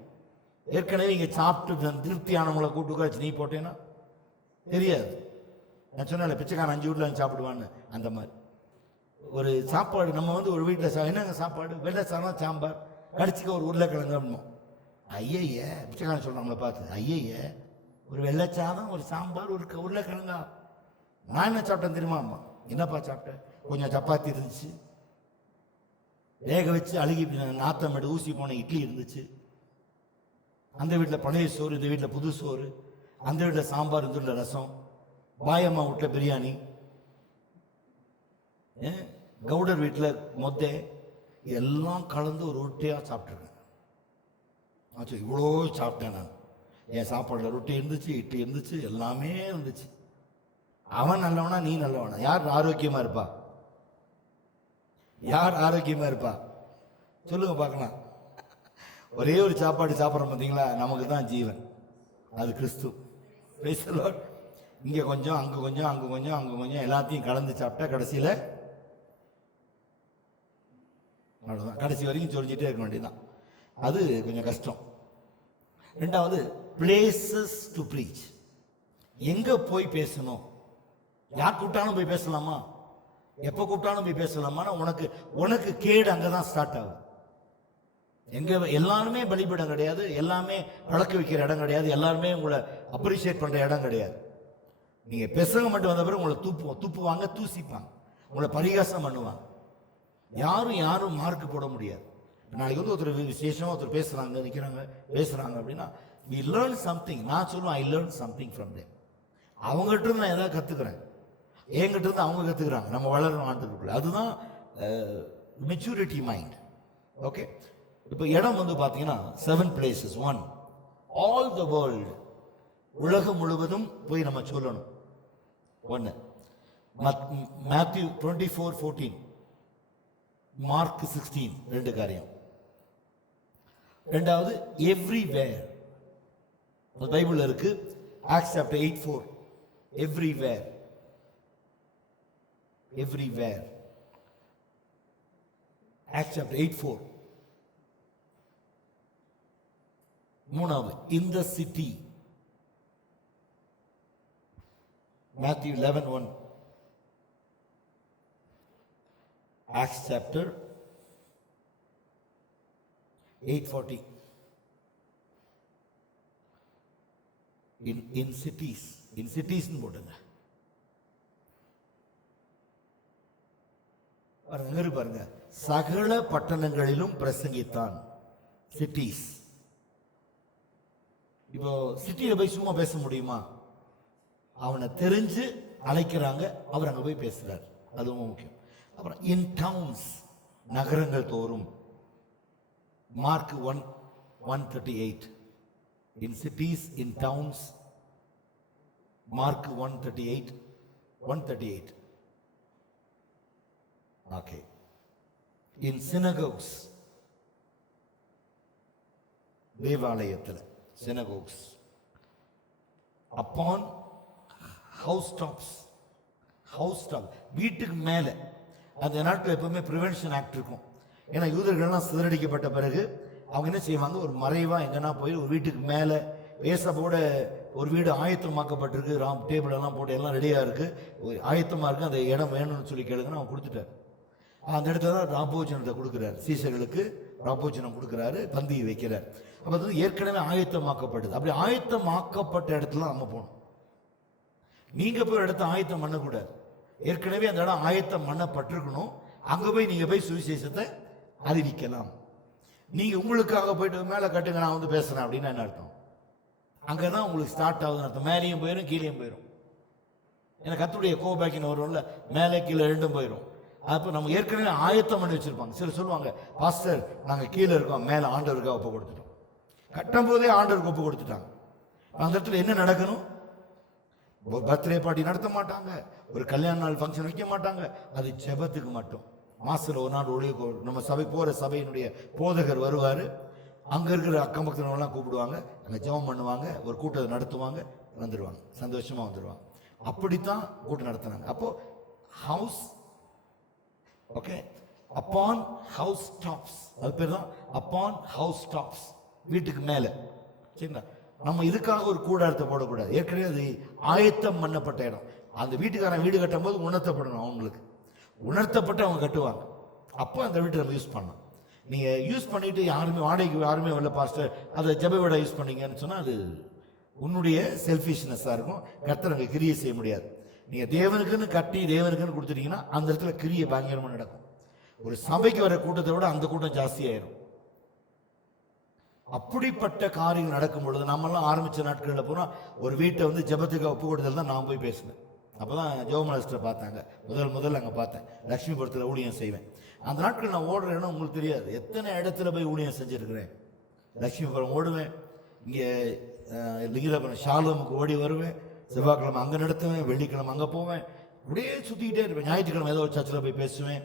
ஏற்கனவே நீங்கள் சாப்பிட்டு திருப்தியானவங்களை கூட்டு உட்காச்சு நீ போட்டேன்னா தெரியாது. நான் சொன்னேன் பிச்சைக்காரன் 5 வீட்டில் சாப்பிடுவான்னு, அந்த மாதிரி ஒரு சாப்பாடு. நம்ம ஒரு வீட்டில் என்னங்க சாப்பாடு? வெள்ளை சாதம் சாம்பார், கடிச்சிக்க ஒரு உருளைக்கிழங்கு அப்படிமோ. ஐயய்ய, பிச்சைக்காரன் சொல்கிறாங்கள பார்த்து, ஐயய்ய ஒரு வெள்ளை சாதம் ஒரு சாம்பார் ஒரு உருளைக்கிழங்கா? நான் என்ன சாப்பிட்டேன் தெரியுமா? அம்மா என்னப்பா சாப்பிட்டேன்? கொஞ்சம் சப்பாத்தி இருந்துச்சு, வேக வச்சு அழுகி நாத்தமேடு ஊசி போன இட்லி இருந்துச்சு, அந்த வீட்டில் பழைய சோறு, இந்த வீட்டில் புது சோறு, அந்த வீட்டில் சாம்பார், இந்த வீட்டில் ரசம், பாயம்மா வீட்டில் பிரியாணி, கவுடர் வீட்டில் மொத்தை, எல்லாம் கலந்து ஒரு ரொட்டியாக சாப்பிட்ருக்கேன். இவ்வளோ சாப்பிட்டேன் நான். என் சாப்பாடில் ரொட்டி இருந்துச்சு, இட்லி இருந்துச்சு, எல்லாமே இருந்துச்சு. அவன் நல்லவனா நீ நல்லவனா? யார் ஆரோக்கியமா இருப்பா? யார் ஆரோக்கியமா இருப்பா? சொல்லுங்க பார்க்கலாம். ஒரே ஒரு சாப்பாடு சாப்பிட்றோம் பார்த்தீங்களா, நமக்கு தான் ஜீவன், அது கிறிஸ்து. Praise the Lord. இங்கே கொஞ்சம் அங்கே கொஞ்சம் அங்கே கொஞ்சம் அங்கே கொஞ்சம் எல்லாத்தையும் கலந்து சாப்பிட்டா கடைசியில் அவ்வளோதான், கடைசி வரைக்கும் சொல்லிக்கிட்டே இருக்க வேண்டியதுதான். அது கொஞ்சம் கஷ்டம். ரெண்டாவது, பிளேசஸ் டு ப்ரீச். எங்கே போய் பேசணும்? யார் கூப்பிட்டாலும் போய் பேசலாமா? எப்போ கூப்பிட்டாலும் போய் பேசலாமான்னா உனக்கு கேடு அங்கே தான் ஸ்டார்ட் ஆகும். எங்க எல்லாருமே பலிபீடம் கிடையாது, எல்லாமே பழக்க வைக்கிற இடம் கிடையாது, எல்லாருமே உங்களை அப்ரிஷியேட் பண்ற இடம் கிடையாது. நீங்க பெசக மட்டும் வந்த பிறகு உங்களை துப்புவாங்க, தூசிப்பாங்க, உங்களை பரிகாசம் பண்ணுவாங்க. யாரும் மார்க் போட முடியாது. நாளைக்கு வந்து ஒருத்தர் விசேஷமா ஒருத்தர் பேசுறாங்க, நிக்கிறாங்க, பேசுறாங்க அப்படின்னா we learn something. நான் சொல்லுவேன் I learn something from them. அவங்ககிட்ட இருந்து நான் ஏதாவது கத்துக்கிறேன், என்கிட்ட இருந்து அவங்க கத்துக்கிறாங்க, நம்ம வளரணும் ஆண்டுக்குள்ள. அதுதான் மெச்சூரிட்டி மைண்ட். ஓகே, இப்போ இடம் வந்து பார்த்தீங்கன்னா 7 places. 1, all the world, உலகம் முழுவதும் போய் நம்ம சொல்லணும். 1, Matthew 24:14, Mark 16, 2 காரியம். ரெண்டாவது, எவ்ரிவேர், பைபிள்ல இருக்கு. Acts chapter 8:4, everywhere. Acts chapter 8:4. மூணாவது, in the city, Matthew 11:1, Acts chapter 8:40, in cities ன்னு போட்டுங்க. பாருங்க, சகல பட்டணங்களிலும் பிரசங்கித்தான். சிட்டிஸ். இப்போ சிட்டியில போய் சும்மா பேச முடியுமா? அவனை தெரிஞ்சு அழைக்கிறாங்க, அவர் அங்க போய் பேசுறார், அதுவும் முக்கியம். அப்புறம் இன் டவுன்ஸ், நகரங்கள் தோறும். Mark 1:38, in cities, in towns. Mark 1:38. Okay. In synagogues, தேவாலயத்தில், synagogues. Upon housetops, வீட்டுக்கு மேலே. அந்த நாட்டில் எப்பவுமே ப்ரிவென்ஷன் ஆக்ட் இருக்கும். ஏன்னா யூதர்கள்லாம் சிதறடிக்கப்பட்ட பிறகு அவங்க என்ன செய்வாங்க, ஒரு மறைவா எங்கன்னா போய் ஒரு வீட்டுக்கு மேலே ஏசப்போட ஒரு வீடு ஆயத்தமாக்கப்பட்டிருக்கு, டேபிள் எல்லாம் போட்டு எல்லாம் ரெடியாக இருக்கு, ஆயத்தமாக இருக்கு, அந்த இடம் வேணும்னு சொல்லி கேளுங்கன்னு அவன் கொடுத்துட்டார். அந்த இடத்துல தான் ராபோஜனத்தை கொடுக்குறாரு, சீசர்களுக்கு ராபோஜனம் கொடுக்குறாரு, பந்தி வைக்கிறார். அப்போ அது ஏற்கனவே ஆயத்தமாக்கப்படுது. அப்படி ஆயத்தமாக்கப்பட்ட இடத்துல நம்ம போகணும். நீங்க போய் இடத்த ஆயத்தம் பண்ணக்கூடாது, ஏற்கனவே அந்த இடம் ஆயத்தம் பண்ணப்பட்டிருக்கணும். அங்க போய் நீங்க போய் சுவிசேஷத்தை அறிவிக்கலாம். நீங்க உங்களுக்காக போயிட்டு மேலே கட்டுங்க, நான் வந்து பேசுறேன் அப்படின்னு என்ன அர்த்தம்? அங்கதான் உங்களுக்கு ஸ்டார்ட் ஆகுதுன்னு அர்த்தம். மேலேயும் போயிடும், கீழேயும் போயிடும். ஏன்னா கர்த்தருடைய கோபேக்கின்னு வரும்ல, மேலே கீழே ரெண்டும் போயிடும். அப்போ நம்ம ஏற்கனவே ஆயத்தம் பண்ணி வச்சிருப்பாங்க. சிலர் சொல்லுவாங்க, பாஸ்டர் நாங்க கீழே இருக்கோம், மேலே ஆண்டவருக்காக ஒப்பு கொடுத்துட்டோம். கட்டும் போதே ஆண்டவருக்கு ஒப்பு கொடுத்துட்டாங்க. அந்த இடத்துல என்ன நடக்கணும்? ஒரு பர்த்டே பார்ட்டி நடத்த மாட்டாங்க, ஒரு கல்யாண நாள் ஃபங்க்ஷன் வைக்க மாட்டாங்க. அது ஜெபத்துக்கு மட்டும். மாசத்துல ஒரு நாள் ஒளி, நம்ம சபை போற சபையினுடைய போதகர் வருவாரு, அங்க இருக்கிற அக்கம் பக்கத்தினெல்லாம் கூப்பிடுவாங்க, அங்க ஜெபம் பண்ணுவாங்க, ஒரு கூட்டத்தை நடத்துவாங்க, வந்துடுவாங்க, சந்தோஷமா வந்துடுவாங்க. அப்படித்தான் கூட்டம் நடத்தினாங்க. அப்போ house, okay, upon house tops, அது பேர் தான் அப்பான் ஹவுஸ் டாப்ஸ், வீட்டுக்கு மேல. சரிங்களா? நம்ம இதுக்காக ஒரு கூடாரத்தை போடக்கூடாது, ஏற்கனவே அது ஆயத்தம் பண்ணப்பட்ட இடம். அந்த வீட்டுக்காரன் வீடு கட்டும் போது உணர்த்தப்படணும், அவங்களுக்கு உணர்த்தப்பட்டு அவங்க கட்டுவாங்க. அப்போ அந்த வீட்டை நம்ம யூஸ் பண்ணலாம். நீங்க யூஸ் பண்ணிட்டு யாருமே வாடகைக்கு யாருமே வரல பாஸ்டர், அதை ஜெப வீடா யூஸ் பண்ணீங்கன்னு சொன்னா அது உன்னுடைய செல்ஃபிஷ்னஸா இருக்கும். கர்த்தர் அங்கே கிரியை செய்ய முடியாது. நீங்க தேவனுக்குன்னு கட்டி தேவனுக்குன்னு கொடுத்துட்டீங்கன்னா அந்த இடத்துல கிரியை பயங்கரமா நடக்கும். ஒரு சபைக்கு வர கூட்டத்தை விட அந்த கூட்டம் ஜாஸ்தியாயிரும். அப்படிப்பட்ட காரியங்கள் நடக்கும் பொழுது, நம்மெல்லாம் ஆரம்பிச்ச நாட்களில் போனா ஒரு வீட்டை வந்து ஜெபத்துக்கு ஒப்பு கொடுத்தல் தான் நான் போய் பேசுவேன். அப்போதான் ஜெபமாஸ்டரை பார்த்தாங்க, முதல்ல அங்கே பார்த்தேன். லட்சுமிபுரத்தில் ஊழியம் செய்வேன். அந்த நாட்கள் நான் ஓடுற இடம் உங்களுக்கு தெரியாது, எத்தனை இடத்துல போய் ஊழியம் செஞ்சிருக்கிறேன். லட்சுமிபுரம் ஓடுவேன், இங்கே லிங்கிதாபுரம் ஷாலோமுக்கு ஓடி வருவேன், செவ்வாய்க்கிழமை அங்கே நடத்துவேன், வெள்ளிக்கிழமை அங்கே போவேன், அப்படியே சுற்றிக்கிட்டே இருப்பேன். ஞாயிற்றுக்கிழமை ஏதோ ஒரு சர்ச்சில் போய் பேசுவேன்.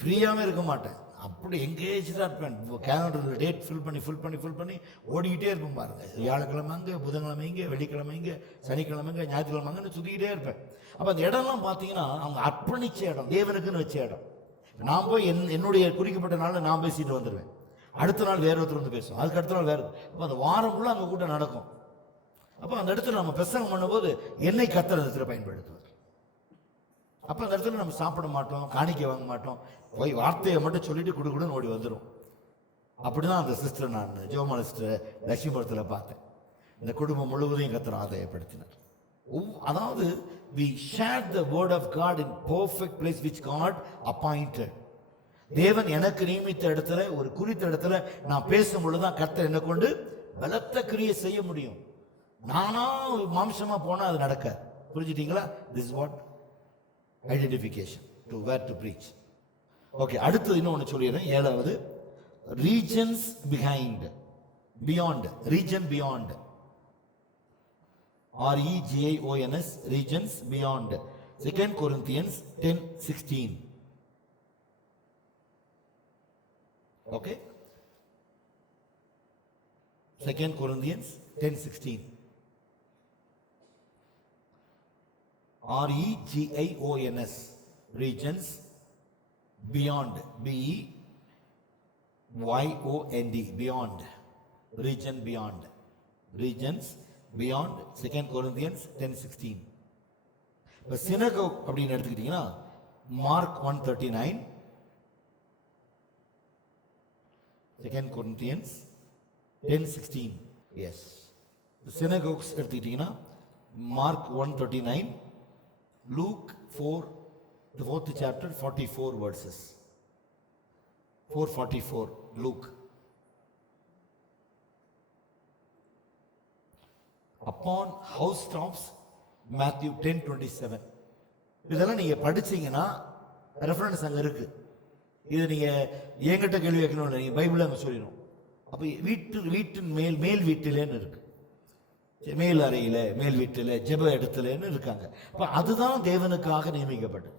ஃப்ரீயாகவே இருக்க மாட்டேன், அப்படி எங்கேஜாக இருப்பேன். கேலண்டரில் டேட் ஃபில் பண்ணி ஓடிக்கிட்டே இருப்பேன் பாருங்க. வியாழக்கிழமை அங்கே, புதன்கிழமை இங்கே, வெள்ளிக்கிழமை இங்கே, சனிக்கிழமை இங்கே, ஞாயிற்றுக்கிழமை அங்கே சுற்றிக்கிட்டே இருப்பேன். அப்போ அந்த இடம்லாம் பார்த்தீங்கன்னா அவங்க அர்ப்பணிச்ச இடம், தேவனுக்குன்னு வச்ச இடம். நான் போய் என்னுடைய குறிக்கப்பட்ட நாளில் நான் பேசிட்டு வந்துடுவேன். அடுத்த நாள் வேற ஒருத்தர் வந்து பேசுவோம், அதுக்கு அடுத்த நாள் வேறு. அப்போ அந்த வாரம் ஃபுல்லாக அங்கே கூட்டம் நடக்கும். அப்போ அந்த இடத்துல நம்ம பிரசங்கம் பண்ணும்போது என்னை கர்த்தர் இடத்துல பயன்படுத்துவார். அப்போ அந்த இடத்துல நம்ம சாப்பிட மாட்டோம், காணிக்கை வாங்க மாட்டோம், போய் வார்த்தையை மட்டும் சொல்லிட்டு குடுக்குடுன்னு ஓடி வந்துடும். அப்படிதான் அந்த சிஸ்டர், நான் ஜோமால சிஸ்டர் லட்சுமிபுரத்தில் பார்த்தேன். இந்த குடும்பம் முழுவதையும் கர்த்தர் ஆதாயப்படுத்தினார். அதாவது we shared the word of God in perfect place which God appointed. தேவன் எனக்கு நியமித்த இடத்துல, ஒரு குறித்த இடத்துல நான் பேசும் பொழுதுதான் கர்த்தர் என்ன கொண்டு பலத்த கிரியை செய்ய முடியும். நானா மாம்சமா போனா அது நடக்க. புரிஞ்சுட்டீங்களா? this is what identification to where to preach. Okay, அடுத்து இன்னொன்று சொல்லிடுறேன். 7வது regions behind, beyond, region beyond, REGIONS, regions beyond. 2 Corinthians 10:16. Okay, 2 Corinthians 10:16. REGIONS, regions beyond, BEYOND, beyond, region beyond, regions beyond. 2 Corinthians 10:16. இப்போ சினகோக் அப்படின்னு எடுத்துக்கிட்டீங்கன்னா மார்க் 1:39, 2 Corinthians 10:16. எஸ், சினகோக்ஸ் எடுத்துக்கிட்டீங்கன்னா mark 1:39, Luke 4, the 4th chapter, 44 verses. 4:44 Luke. Upon housetops, Matthew 10:27. இதெல்லாம் நீங்க படிச்சீங்கன்னா reference அங்க இருக்கு. இது நீங்க என்கிட்ட கேள்வி வைக்கணும், நீங்க பைபிள் அங்க சொல்லிடும். அப்ப வீட்டின் மேல் வீட்டிலேன்னு இருக்கு, மேல் அறையில, மேல் வீட்டில், ஜெப இடத்துலன்னு இருக்காங்க. அப்ப அதுதான் தேவனுக்காக நியமிக்கப்பட்டது.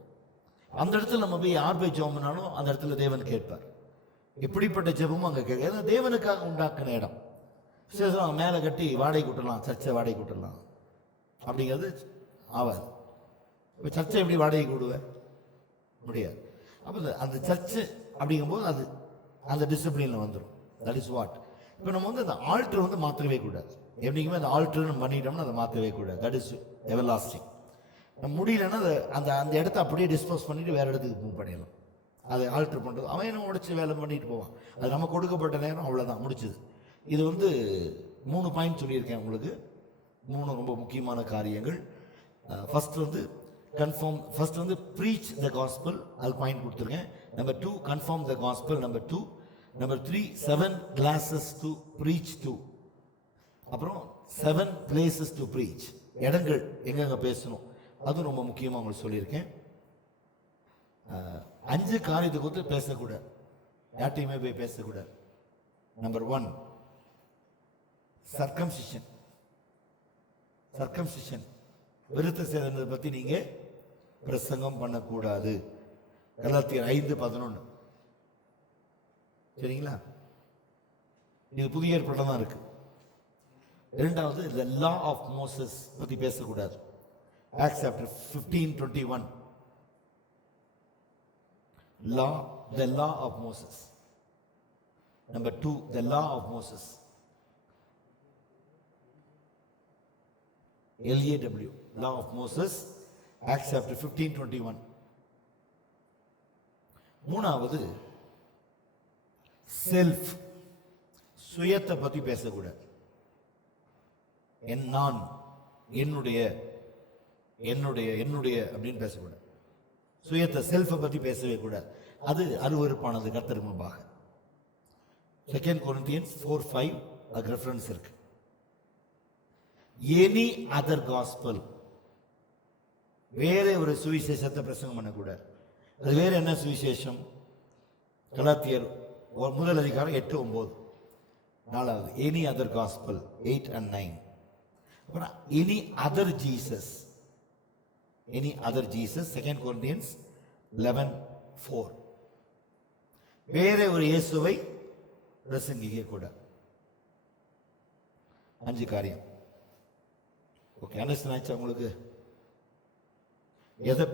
அந்த இடத்துல நம்ம போய் யார் போய் ஜெபம் பண்ணாலும் அந்த இடத்துல தேவன் கேட்பார். எப்படிப்பட்ட ஜெபமும் அங்க கேட்க, தேவனுக்காக உண்டாக்குன இடம். மேலே கட்டி வாடகை கூட்டலாம், சர்ச்சை வாடகை கூட்டலாம் அப்படிங்கிறது ஆவாது. இப்போ சர்ச்சை எப்படி வாடகை கூடுவ முடியாது. அப்போ அந்த சர்ச்சு அப்படிங்கும்போது அது அந்த டிசிப்ளினில் வந்துடும். That is what. இப்போ நம்ம வந்து அந்த ஆல்டர் வந்து மாற்றவே கூடாது. எப்படிங்குமே அந்த ஆல்டர்னு பண்ணிட்டோம்னா அதை மாற்றவே கூடாது. That is ever lasting. நம்ம முடியலன்னா அந்த அந்த இடத்த அப்படியே டிஸ்போஸ் பண்ணிட்டு வேற இடத்துக்கு மூவ் பண்ணிடலாம். அதை ஆல்டர் பண்ணுறது அவன் என்ன உடைச்சு வேலை பண்ணிட்டு போவான். அது நம்ம கொடுக்கப்பட்ட நேரம் அவ்வளோதான், முடிச்சுது. இது வந்து 3 பாயிண்ட் சொல்லியிருக்கேன் உங்களுக்கு. 3 ரொம்ப முக்கியமான காரியங்கள். ஃபர்ஸ்ட் வந்து கன்ஃபார்ம், ஃபர்ஸ்ட் வந்து ப்ரீச் த காஸ்பல், அது பாயிண்ட் கொடுத்துருக்கேன். Number 2 confirm the gospel, number 2. Number 3 7 classes too preach to. அப்புறம் 7 பிளேசஸ் டு ப்ரீச், இடங்கள் எங்கெங்க பேசணும், அதுவும் ரொம்ப முக்கியமாக உங்களுக்கு சொல்லியிருக்கேன். 5 காரியத்தை கொடுத்து பேசக்கூடாது, யார்ட்டையுமே போய் பேசக்கூடாது. Number 1 circumcision. சர்க்கம்சிஷன், விருத்த சேதனத்தை பற்றி நீங்க பிரசங்கம் பண்ணக்கூடாது. கலாத்தியர் 5:11. சரிங்களா? இது புதிய ஏற்பாட்டில் தான் இருக்கு. 2வது the law of Moses பற்றி பேசக்கூடாது. Acts chapter 15:21. The law of Moses. Number 2 the law of Moses, LAW, law of Moses, Acts chapter 15:21. 3வது செல்ஃப், சுயத்தை பத்தி பேசக்கூடாது. நான், என்னுடைய என்னுடைய என்னுடைய அப்படின்னு பேசக்கூடாது. சுயத்தை, செல்ஃபை பத்தி பேசவே கூடாது. அது அருவருப்பானது கர்த்தருக்கு முன்பாக. 2 Corinthians 4:5 அதுக்கு ரெஃபரன்ஸ் இருக்கு. எனி அதர் காஸ்பல், வேற ஒரு சுவிசேஷத்தை பிரசங்கம் பண்ணக்கூடாது. அது வேற என்ன சுவிசேஷம்? கலாத்தியர் 1 அதிகாரம் 8-9. 4வது any other gospel 8 and 9. Any other Jesus, any other Jesus. 2 Corinthians 11:4. வேற ஒரு இயேசுவை பிரசங்கிக்க கூட. 5 காரியம். ஓகே, அண்டர்ஸ்டாண்ட் ஆச்சா உங்களுக்கு? எதை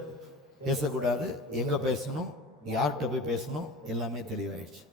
பேசக்கூடாது, எங்க பேசணும், யார்கிட்ட போய் பேசணும், எல்லாமே தெளிவாயிடுச்சு.